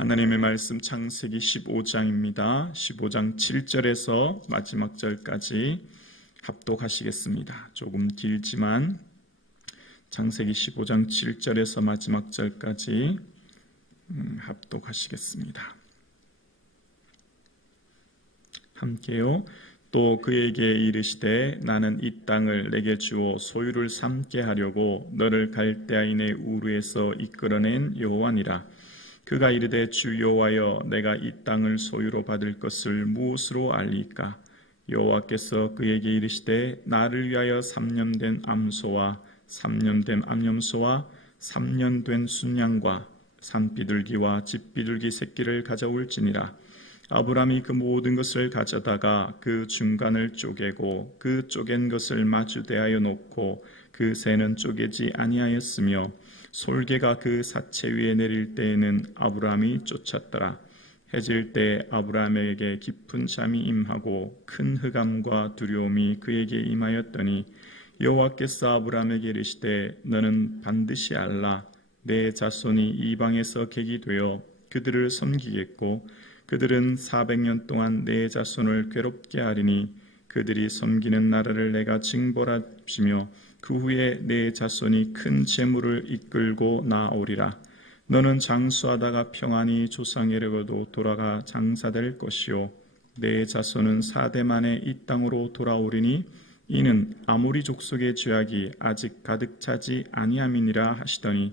하나님의 말씀 창세기 15장입니다. 15장 7절에서 마지막 절까지 합독하시겠습니다. 조금 길지만 창세기 15장 7절에서 마지막 절까지 합독하시겠습니다. 함께요. 또 그에게 이르시되 나는 이 땅을 내게 주어 소유를 삼게 하려고 너를 갈대아인의 우르에서 이끌어낸 여호와니라. 그가 이르되 주 여호와여 내가 이 땅을 소유로 받을 것을 무엇으로 알리까? 여호와께서 그에게 이르시되 나를 위하여 3년 된 암소와 3년 된 암염소와 3년 된 순양과 산비둘기와 집비둘기 새끼를 가져올지니라. 아브람이 그 모든 것을 가져다가 그 중간을 쪼개고 그 쪼갠 것을 마주 대하여 놓고 그 새는 쪼개지 아니하였으며 솔개가 그 사체 위에 내릴 때에는 아브람이 쫓았더라. 해질 때 아브람에게 깊은 잠이 임하고 큰 흑암과 두려움이 그에게 임하였더니 여호와께서 아브람에게 이르시되 너는 반드시 알라. 내 자손이 이방에서 객이 되어 그들을 섬기겠고 그들은 400년 동안 내 자손을 괴롭게 하리니 그들이 섬기는 나라를 내가 징벌하시며 그 후에 내 자손이 큰 재물을 이끌고 나오리라. 너는 장수하다가 평안히 조상에게로도 돌아가 장사될 것이요 내 자손은 4대 만에 이 땅으로 돌아오리니 이는 아모리 족속의 죄악이 아직 가득 차지 아니함이니라 하시더니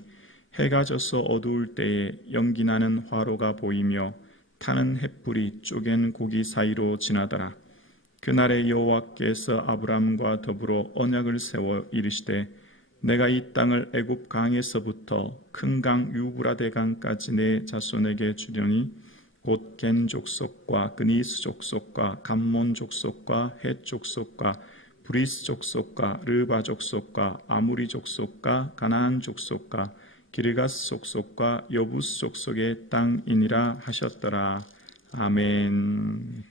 해가 져서 어두울 때에 연기나는 화로가 보이며 타는 횃불이 쪼갠 고기 사이로 지나더라. 그날에 여호와께서 아브람과 더불어 언약을 세워 이르시되 내가 이 땅을 애굽 강에서부터 큰 강 유브라데 강까지 내 자손에게 주려니 곧 겐 족속과 그니스 족속과 감몬 족속과 헷 족속과 브리스 족속과 르바 족속과 아무리 족속과 가나안 족속과 기르가스 족속과 여부스 족속의 땅이니라 하셨더라. 아멘.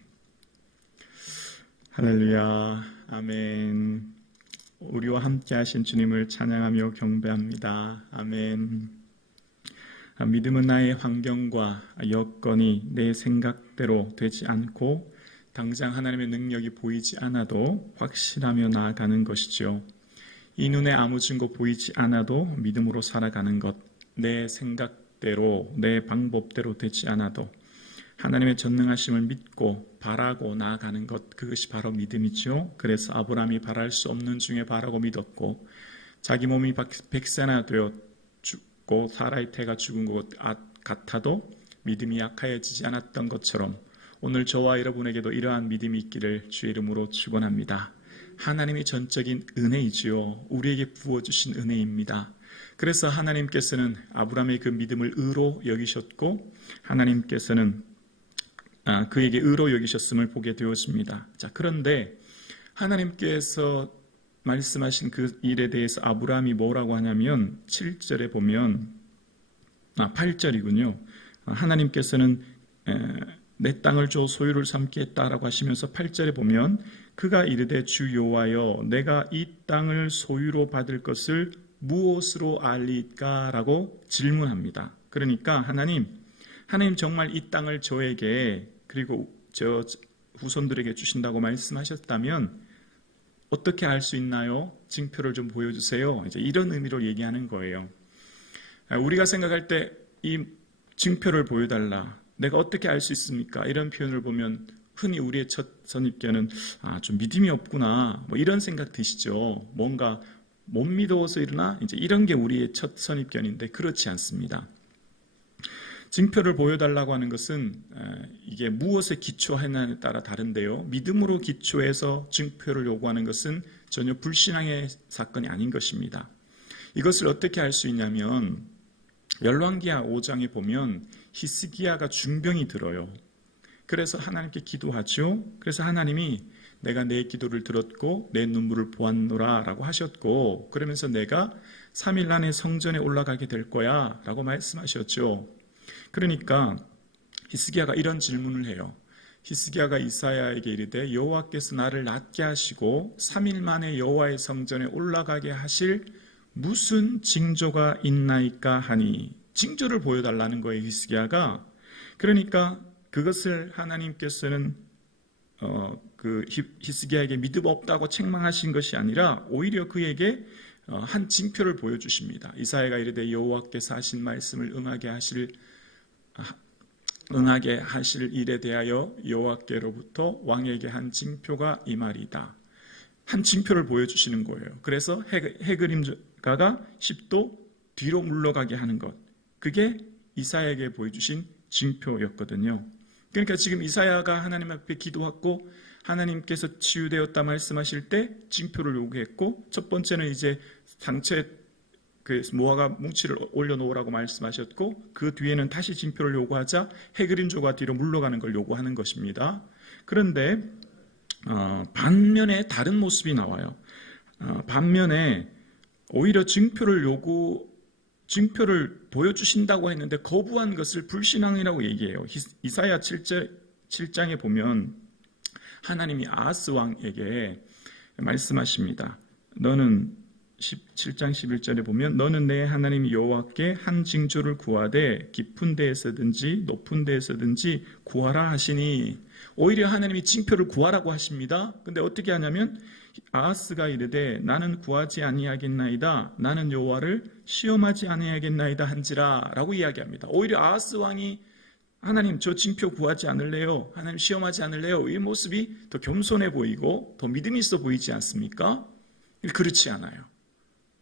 할렐루야. 아멘. 우리와 함께 하신 주님을 찬양하며 경배합니다. 아멘. 믿음은 나의 환경과 여건이 내 생각대로 되지 않고 당장 하나님의 능력이 보이지 않아도 확신하며 나아가는 것이죠. 이 눈에 아무 증거 보이지 않아도 믿음으로 살아가는 것, 내 생각대로 내 방법대로 되지 않아도 하나님의 전능하심을 믿고 바라고 나아가는 것, 그것이 바로 믿음이죠. 그래서 아브라함이 바랄 수 없는 중에 바라고 믿었고 자기 몸이 백세나 되어 죽고 사라의 태가 죽은 것 같아도 믿음이 약하여지지 않았던 것처럼 오늘 저와 여러분에게도 이러한 믿음이 있기를 주의 이름으로 축원합니다. 하나님의 전적인 은혜이지요. 우리에게 부어주신 은혜입니다. 그래서 하나님께서는 아브라함의 그 믿음을 의로 여기셨고 하나님께서는 그에게 의로 여기셨음을 보게 되었습니다. 자, 그런데 하나님께서 말씀하신 그 일에 대해서 아브라함이 뭐라고 하냐면 7절에 보면 8절이군요. 하나님께서는 내 땅을 줘 소유를 삼겠다라고 하시면서 8절에 보면 그가 이르되 주 여호와여 내가 이 땅을 소유로 받을 것을 무엇으로 알리까? 라고 질문합니다. 그러니까 하나님 정말 이 땅을 저에게 그리고 저 후손들에게 주신다고 말씀하셨다면 어떻게 알 수 있나요? 징표를 좀 보여주세요. 이제 이런 의미로 얘기하는 거예요. 우리가 생각할 때 이 징표를 보여달라. 내가 어떻게 알 수 있습니까? 이런 표현을 보면 흔히 우리의 첫 선입견은 좀 믿음이 없구나 뭐 이런 생각 드시죠. 뭔가 못 믿어서 이러나 이제 이런 게 우리의 첫 선입견인데 그렇지 않습니다. 징표를 보여달라고 하는 것은 이게 무엇에 기초하느냐에 따라 다른데요. 믿음으로 기초해서 징표를 요구하는 것은 전혀 불신앙의 사건이 아닌 것입니다. 이것을 어떻게 알 수 있냐면 열왕기하 5장에 보면 히스기야가 중병이 들어요. 그래서 하나님께 기도하죠. 그래서 하나님이 내가 내 기도를 들었고 내 눈물을 보았노라 라고 하셨고 그러면서 내가 3일 안에 성전에 올라가게 될 거야 라고 말씀하셨죠. 그러니까 히스기야가 이런 질문을 해요. 히스기야가 이사야에게 이르되 여호와께서 나를 낫게 하시고 3일 만에 여호와의 성전에 올라가게 하실 무슨 징조가 있나이까 하니 징조를 보여달라는 거예요. 히스기야가 그러니까 그것을 하나님께서는 히스기야에게 믿음 없다고 책망하신 것이 아니라 오히려 그에게 한 징표를 보여주십니다. 이사야가 이르되 여호와께서 하신 말씀을 응하게 하실 일에 대하여 여호와께로부터 왕에게 한 징표가 이 말이다. 한 징표를 보여주시는 거예요. 그래서 해 그림자가 10도 뒤로 물러가게 하는 것, 그게 이사야에게 보여주신 징표였거든요. 그러니까 지금 이사야가 하나님 앞에 기도하고 하나님께서 치유되었다 말씀하실 때 징표를 요구했고, 첫 번째는 이제 상처에 모아가 뭉치를 올려놓으라고 말씀하셨고, 그 뒤에는 다시 징표를 요구하자 해그림조가 뒤로 물러가는 걸 요구하는 것입니다. 그런데 반면에 다른 모습이 나와요. 반면에 오히려 징표를 보여주신다고 했는데 거부한 것을 불신앙이라고 얘기해요. 이사야 7장에 보면 하나님이 아하스 왕에게 말씀하십니다. 너는 7장 11절에 보면 너는 내 하나님 여호와께 한 징조를 구하되 깊은 데에서든지 높은 데에서든지 구하라 하시니, 오히려 하나님이 징표를 구하라고 하십니다. 근데 어떻게 하냐면 아하스가 이르되 나는 구하지 아니하겠나이다, 나는 여호와를 시험하지 아니하겠나이다 한지라 라고 이야기합니다. 오히려 아하스 왕이 하나님 저 징표 구하지 않을래요, 하나님 시험하지 않을래요, 이 모습이 더 겸손해 보이고 더 믿음이 있어 보이지 않습니까? 그렇지 않아요.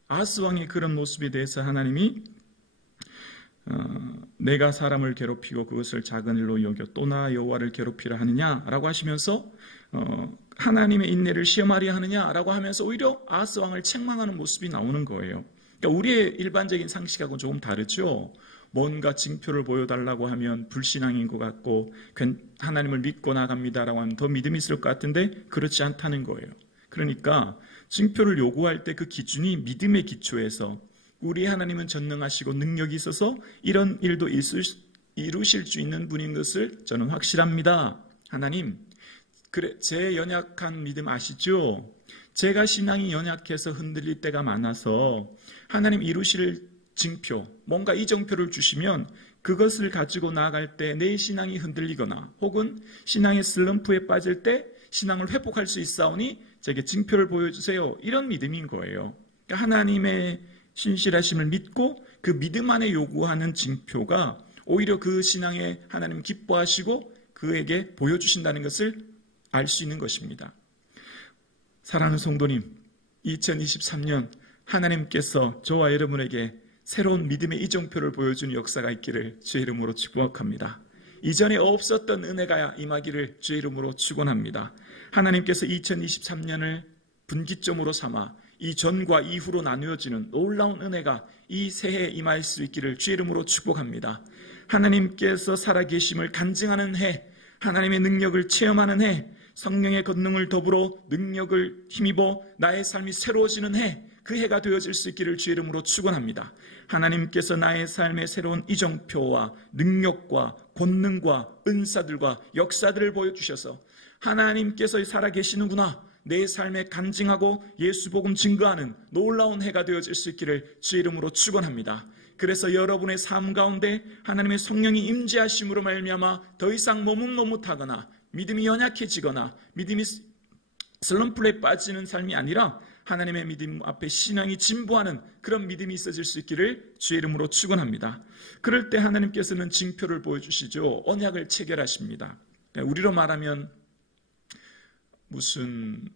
아하스 왕의 그런 모습에 대해서 하나님이 내가 사람을 괴롭히고 그것을 작은 일로 여겨 또 나 여호와를 괴롭히라 하느냐라고 하시면서 하나님의 인내를 시험하려 하느냐라고 하면서 오히려 아하스 왕을 책망하는 모습이 나오는 거예요. 그러니까 우리의 일반적인 상식하고는 조금 다르죠. 뭔가 징표를 보여달라고 하면 불신앙인 것 같고 하나님을 믿고 나갑니다라고 하면 더 믿음이 있을 것 같은데 그렇지 않다는 거예요. 그러니까 징표를 요구할 때 그 기준이 믿음의 기초에서 우리 하나님은 전능하시고 능력이 있어서 이런 일도 이루실 수 있는 분인 것을 저는 확실합니다. 하나님, 그래 제 연약한 믿음 아시죠? 제가 신앙이 연약해서 흔들릴 때가 많아서 하나님 이루실 징표, 뭔가 이정표를 주시면 그것을 가지고 나아갈 때 내 신앙이 흔들리거나 혹은 신앙의 슬럼프에 빠질 때 신앙을 회복할 수 있사오니 제게 징표를 보여주세요. 이런 믿음인 거예요. 그러니까 하나님의 신실하심을 믿고 그 믿음 안에 요구하는 징표가 오히려 그 신앙에 하나님 기뻐하시고 그에게 보여주신다는 것을 알 수 있는 것입니다. 사랑하는 성도님, 2023년 하나님께서 저와 여러분에게 새로운 믿음의 이정표를 보여주는 역사가 있기를 주의 이름으로 축복합니다. 이전에 없었던 은혜가 임하기를 주의 이름으로 축원합니다. 하나님께서 2023년을 분기점으로 삼아 이 전과 이후로 나누어지는 놀라운 은혜가 이 새해에 임할 수 있기를 주의 이름으로 축복합니다. 하나님께서 살아계심을 간증하는 해, 하나님의 능력을 체험하는 해, 성령의 권능을 더불어 능력을 힘입어 나의 삶이 새로워지는 해, 그 해가 되어질 수 있기를 주의 이름으로 축원합니다. 하나님께서 나의 삶의 새로운 이정표와 능력과 권능과 은사들과 역사들을 보여주셔서 하나님께서 살아계시는구나, 내 삶에 간증하고 예수 복음 증거하는 놀라운 해가 되어질 수 있기를 주의 이름으로 축원합니다. 그래서 여러분의 삶 가운데 하나님의 성령이 임재하심으로 말미암아 더 이상 머뭇머뭇하거나 믿음이 연약해지거나 믿음이 슬럼프에 빠지는 삶이 아니라 하나님의 믿음 앞에 신앙이 진보하는 그런 믿음이 있어질 수 있기를 주의 이름으로 축원합니다. 그럴 때 하나님께서는 징표를 보여주시죠. 언약을 체결하십니다. 우리로 말하면 무슨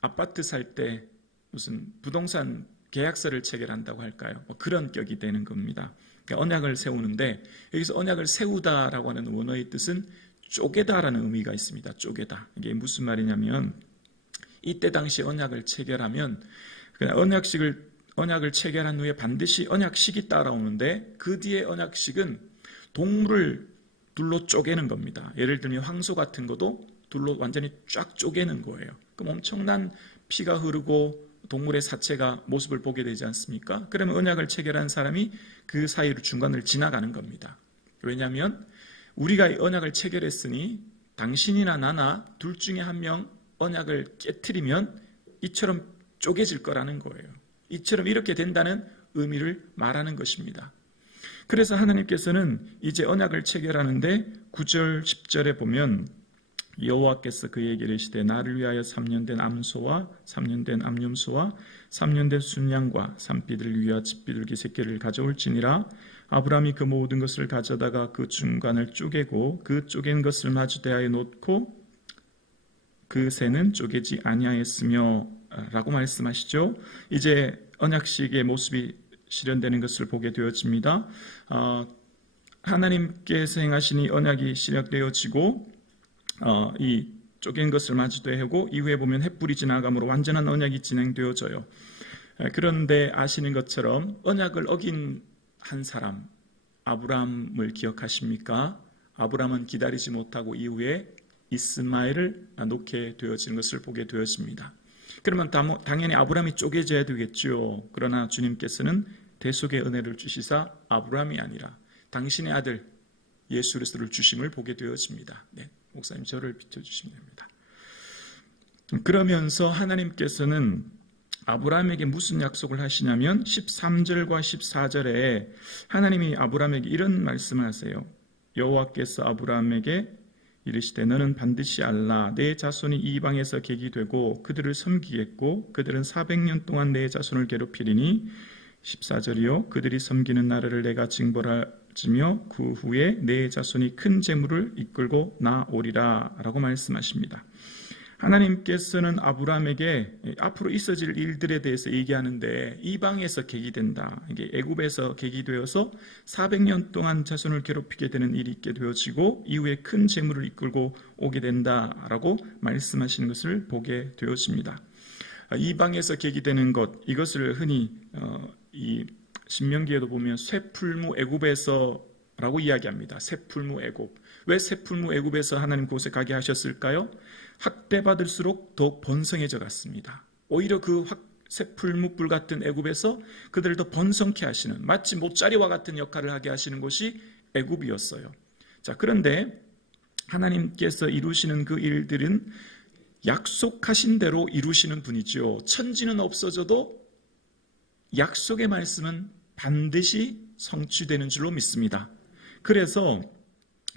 아파트 살 때 무슨 부동산 계약서를 체결한다고 할까요? 그런 격이 되는 겁니다. 언약을 세우는데 여기서 언약을 세우다라고 하는 원어의 뜻은 쪼개다라는 의미가 있습니다. 쪼개다. 이게 무슨 말이냐면 이때 당시 언약을 체결하면 언약을 체결한 후에 반드시 언약식이 따라오는데 그 뒤에 언약식은 동물을 둘로 쪼개는 겁니다. 예를 들면 황소 같은 것도 둘로 완전히 쫙 쪼개는 거예요. 그럼 엄청난 피가 흐르고 동물의 사체가 모습을 보게 되지 않습니까? 그러면 언약을 체결한 사람이 그 사이로 중간을 지나가는 겁니다. 왜냐하면 우리가 언약을 체결했으니 당신이나 나나 둘 중에 한 명 언약을 깨트리면 이처럼 쪼개질 거라는 거예요. 이처럼 이렇게 된다는 의미를 말하는 것입니다. 그래서 하나님께서는 이제 언약을 체결하는데 9절 10절에 보면 여호와께서 그에게 이르시되 나를 위하여 3년 된 암소와 3년 된 암염소와 3년 된 순양과 산비둘 위와 집비둘기 새끼를 가져올지니라. 아브라함이 그 모든 것을 가져다가 그 중간을 쪼개고 그 쪼갠 것을 마주 대하여 놓고 그 새는 쪼개지 아니하였으며 라고 말씀하시죠. 이제 언약식의 모습이 실현되는 것을 보게 되어집니다. 하나님께서 행하신 이 언약이 실현되어지고 이 쪼갠 것을 마주 대하고 이후에 보면 햇불이 지나감으로 완전한 언약이 진행되어져요. 그런데 아시는 것처럼 언약을 어긴 한 사람 아브라함을 기억하십니까? 아브라함은 기다리지 못하고 이후에 이스마엘을 놓게 되어지는 것을 보게 되었습니다. 그러면 당연히 아브라함이 쪼개져야 되겠죠. 그러나 주님께서는 대속의 은혜를 주시사 아브라함이 아니라 당신의 아들 예수 그리스도를 주심을 보게 되어집니다. 네, 목사님 저를 비춰주시면 됩니다. 그러면서 하나님께서는 아브라함에게 무슨 약속을 하시냐면 13절과 14절에 하나님이 아브라함에게 이런 말씀을 하세요. 여호와께서 아브라함에게 이르시되 너는 반드시 알라 내 자손이 이방에서 객이 되고 그들을 섬기겠고 그들은 400년 동안 내 자손을 괴롭히리니 14절이요 그들이 섬기는 나라를 내가 징벌하지며 그 후에 내 자손이 큰 재물을 이끌고 나오리라 라고 말씀하십니다. 하나님께서는 아브라함에게 앞으로 있어질 일들에 대해서 얘기하는데 이방에서 객이 된다. 이게 애굽에서 객이 되어서 400년 동안 자손을 괴롭히게 되는 일이 있게 되어지고 이후에 큰 재물을 이끌고 오게 된다라고 말씀하시는 것을 보게 되었습니다. 이방에서 객이 되는 것 이것을 흔히 이 신명기에도 보면 쇠풀무 애굽에서라고 이야기합니다. 쇠풀무 애굽. 왜 쇠풀무 애굽에서 하나님 그곳에 가게 하셨을까요? 학대받을수록 더 번성해져 갔습니다. 오히려 그 쇠풀무불 같은 애굽에서 그들을 더 번성케 하시는 마치 모짜리와 같은 역할을 하게 하시는 곳이 애굽이었어요. 자, 그런데 하나님께서 이루시는 그 일들은 약속하신 대로 이루시는 분이죠. 천지는 없어져도 약속의 말씀은 반드시 성취되는 줄로 믿습니다. 그래서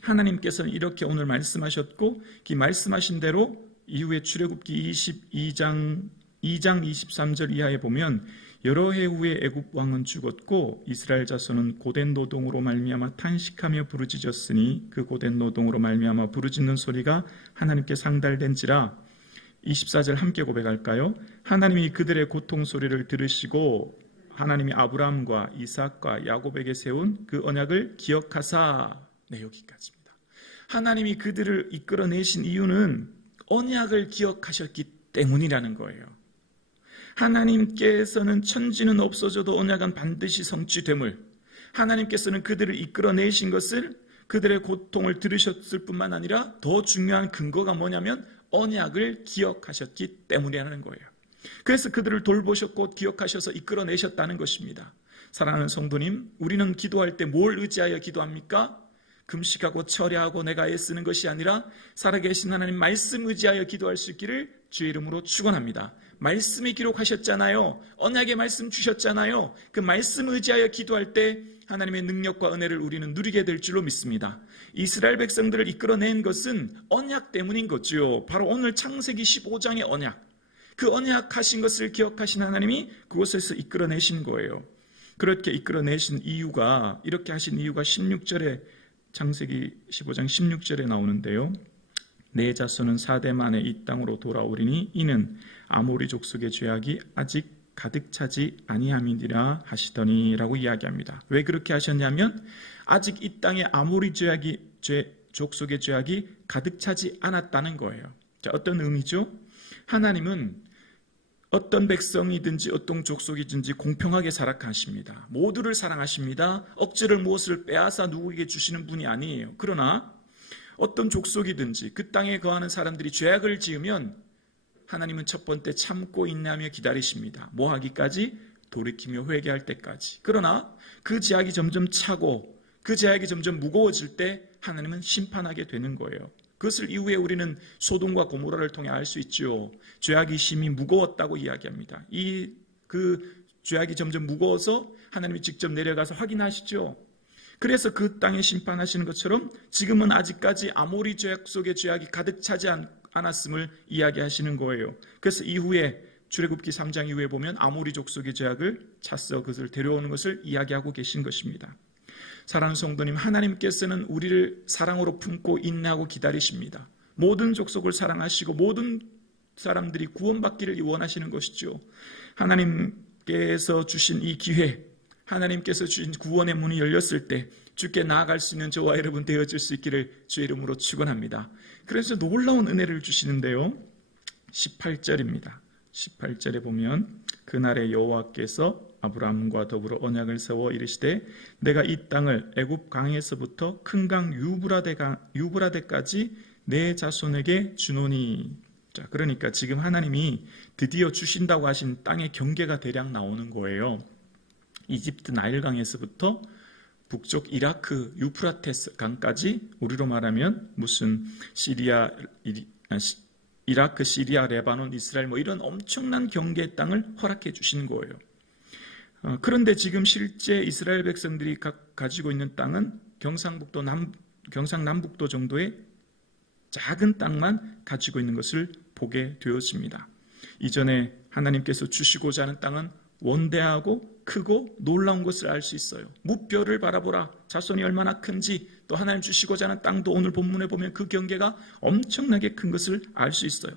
하나님께서는 이렇게 오늘 말씀하셨고 그 말씀하신 대로 이후에 출애굽기 22장 23절 이하에 보면 여러 해 후에 애굽 왕은 죽었고 이스라엘 자손은 고된 노동으로 말미암아 탄식하며 부르짖었으니 그 고된 노동으로 말미암아 부르짖는 소리가 하나님께 상달된지라. 24절 함께 고백할까요? 하나님이 그들의 고통 소리를 들으시고 하나님이 아브라함과 이삭과 야곱에게 세운 그 언약을 기억하사. 네, 여기까지입니다. 하나님이 그들을 이끌어내신 이유는 언약을 기억하셨기 때문이라는 거예요. 하나님께서는 천지는 없어져도 언약은 반드시 성취됨을, 하나님께서는 그들을 이끌어내신 것을, 그들의 고통을 들으셨을 뿐만 아니라 더 중요한 근거가 뭐냐면 언약을 기억하셨기 때문이라는 거예요. 그래서 그들을 돌보셨고 기억하셔서 이끌어내셨다는 것입니다. 사랑하는 성도님, 우리는 기도할 때 뭘 의지하여 기도합니까? 금식하고 철야하고 내가 애쓰는 것이 아니라 살아계신 하나님 말씀 의지하여 기도할 수 있기를 주의 이름으로 축원합니다. 말씀에 기록하셨잖아요. 언약의 말씀 주셨잖아요. 그 말씀 의지하여 기도할 때 하나님의 능력과 은혜를 우리는 누리게 될 줄로 믿습니다. 이스라엘 백성들을 이끌어낸 것은 언약 때문인 거죠. 바로 오늘 창세기 15장의 언약. 그 언약하신 것을 기억하신 하나님이 그곳에서 이끌어내신 거예요. 그렇게 이끌어내신 이유가, 이렇게 하신 이유가 16절에, 창세기 15장 16절에 나오는데요. 내 자손은 4대 만에 이 땅으로 돌아오리니 이는 아모리 족속의 죄악이 아직 가득 차지 아니함이니라 하시더니 라고 이야기합니다. 왜 그렇게 하셨냐면 아직 이 땅에 아모리 족속의 죄악이 가득 차지 않았다는 거예요. 자, 어떤 의미죠? 하나님은 어떤 백성이든지 어떤 족속이든지 공평하게 살아가십니다. 모두를 사랑하십니다. 억지를 무엇을 빼앗아 누구에게 주시는 분이 아니에요. 그러나 어떤 족속이든지 그 땅에 거하는 사람들이 죄악을 지으면 하나님은 첫 번째 참고 인내하며 기다리십니다. 뭐 하기까지? 돌이키며 회개할 때까지. 그러나 그 죄악이 점점 차고 그 죄악이 점점 무거워질 때 하나님은 심판하게 되는 거예요. 그것을 이후에 우리는 소돔과 고모라를 통해 알 수 있죠. 죄악이 심히 무거웠다고 이야기합니다. 그 죄악이 점점 무거워서 하나님이 직접 내려가서 확인하시죠. 그래서 그 땅에 심판하시는 것처럼 지금은 아직까지 아모리 죄악 속의 죄악이 가득 차지 않았음을 이야기하시는 거예요. 그래서 이후에 출애굽기 3장 이후에 보면 아모리 족속의 죄악을 찾서 그것을 데려오는 것을 이야기하고 계신 것입니다. 사랑하는 성도님, 하나님께서는 우리를 사랑으로 품고 인내하고 기다리십니다. 모든 족속을 사랑하시고 모든 사람들이 구원받기를 원하시는 것이죠. 하나님께서 주신 이 기회, 하나님께서 주신 구원의 문이 열렸을 때 주께 나아갈 수 있는 저와 여러분 되어질 수 있기를 주의 이름으로 축원합니다. 그래서 놀라운 은혜를 주시는데요. 18절입니다. 18절에 보면 그날에 여호와께서 아브라함과 더불어 언약을 세워 이르시되 내가 이 땅을 애굽 강에서부터 큰 강 유브라데까지 내 자손에게 주노니. 자, 그러니까 지금 하나님이 드디어 주신다고 하신 땅의 경계가 대략 나오는 거예요. 이집트 나일강에서부터 북쪽 이라크 유프라테스 강까지, 우리로 말하면 무슨 이라크, 시리아, 레바논, 이스라엘 이런 엄청난 경계 땅을 허락해 주시는 거예요. 그런데 지금 실제 이스라엘 백성들이 가지고 있는 땅은 경상남북도 정도의 작은 땅만 가지고 있는 것을 보게 되었습니다. 이전에 하나님께서 주시고자 하는 땅은 원대하고 크고 놀라운 것을 알 수 있어요. 무뼈를 바라보라. 자손이 얼마나 큰지, 또 하나님 주시고자 하는 땅도 오늘 본문에 보면 그 경계가 엄청나게 큰 것을 알 수 있어요.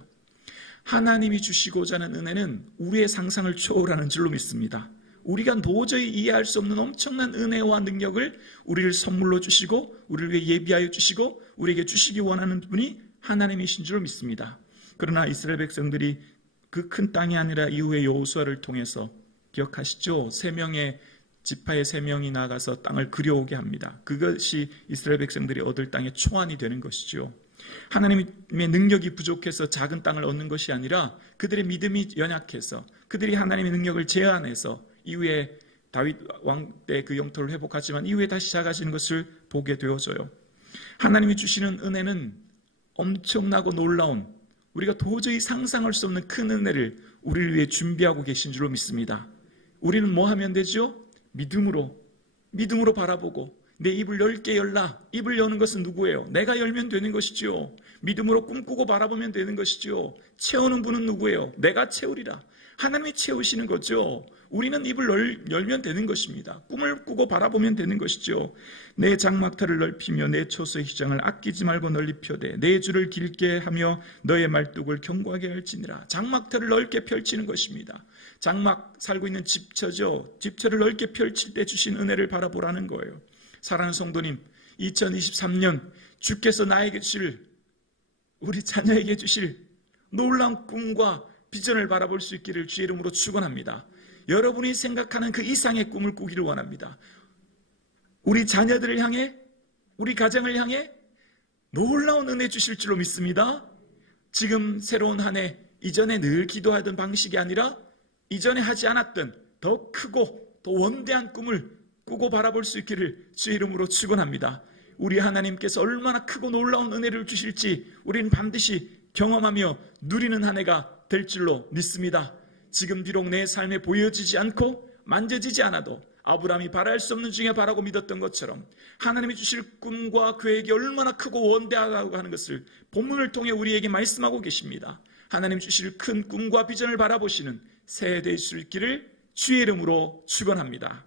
하나님이 주시고자 하는 은혜는 우리의 상상을 초월하는 줄로 믿습니다. 우리가 도저히 이해할 수 없는 엄청난 은혜와 능력을 우리를 선물로 주시고 우리를 위해 예비하여 주시고 우리에게 주시기 원하는 분이 하나님이신 줄로 믿습니다. 그러나 이스라엘 백성들이 그 큰 땅이 아니라 이후에 여호수아를 통해서 기억하시죠? 3명의 지파의 3명이 나가서 땅을 그려오게 합니다. 그것이 이스라엘 백성들이 얻을 땅의 초안이 되는 것이죠. 하나님의 능력이 부족해서 작은 땅을 얻는 것이 아니라 그들의 믿음이 연약해서 그들이 하나님의 능력을 제한해서 이후에 다윗 왕 때 그 영토를 회복하지만 이후에 다시 작아지는 것을 보게 되어져요. 하나님이 주시는 은혜는 엄청나고 놀라운, 우리가 도저히 상상할 수 없는 큰 은혜를 우리를 위해 준비하고 계신 줄로 믿습니다. 우리는 뭐 하면 되죠? 믿음으로 바라보고 내 입을 넓게 열라. 입을 여는 것은 누구예요? 내가 열면 되는 것이죠. 믿음으로 꿈꾸고 바라보면 되는 것이죠. 채우는 분은 누구예요? 내가 채우리라. 하나님이 채우시는 거죠. 우리는 입을 열면 되는 것입니다. 꿈을 꾸고 바라보면 되는 것이죠. 내 장막터를 넓히며 내 초소의 휘장을 아끼지 말고 널리 펴되 내 줄을 길게 하며 너의 말뚝을 견고하게 할지니라. 장막터를 넓게 펼치는 것입니다. 장막, 살고 있는 집처죠. 집처를 넓게 펼칠 때 주신 은혜를 바라보라는 거예요. 사랑하는 성도님, 2023년 주께서 나에게 주실, 우리 자녀에게 주실 놀라운 꿈과 비전을 바라볼 수 있기를 주의 이름으로 축원합니다. 여러분이 생각하는 그 이상의 꿈을 꾸기를 원합니다. 우리 자녀들을 향해, 우리 가정을 향해 놀라운 은혜 주실 줄로 믿습니다. 지금 새로운 한 해, 이전에 늘 기도하던 방식이 아니라 이전에 하지 않았던 더 크고 더 원대한 꿈을 꾸고 바라볼 수 있기를 주의 이름으로 축원합니다. 우리 하나님께서 얼마나 크고 놀라운 은혜를 주실지 우리는 반드시 경험하며 누리는 한 해가 될 줄로 믿습니다. 지금 비록 내 삶에 보여지지 않고 만져지지 않아도 아브라함이 바랄 수 없는 중에 바라고 믿었던 것처럼 하나님이 주실 꿈과 계획이 얼마나 크고 원대하다고 하는 것을 본문을 통해 우리에게 말씀하고 계십니다. 하나님 주실 큰 꿈과 비전을 바라보시는 새해 될 수 있기를 주의 이름으로 축원합니다.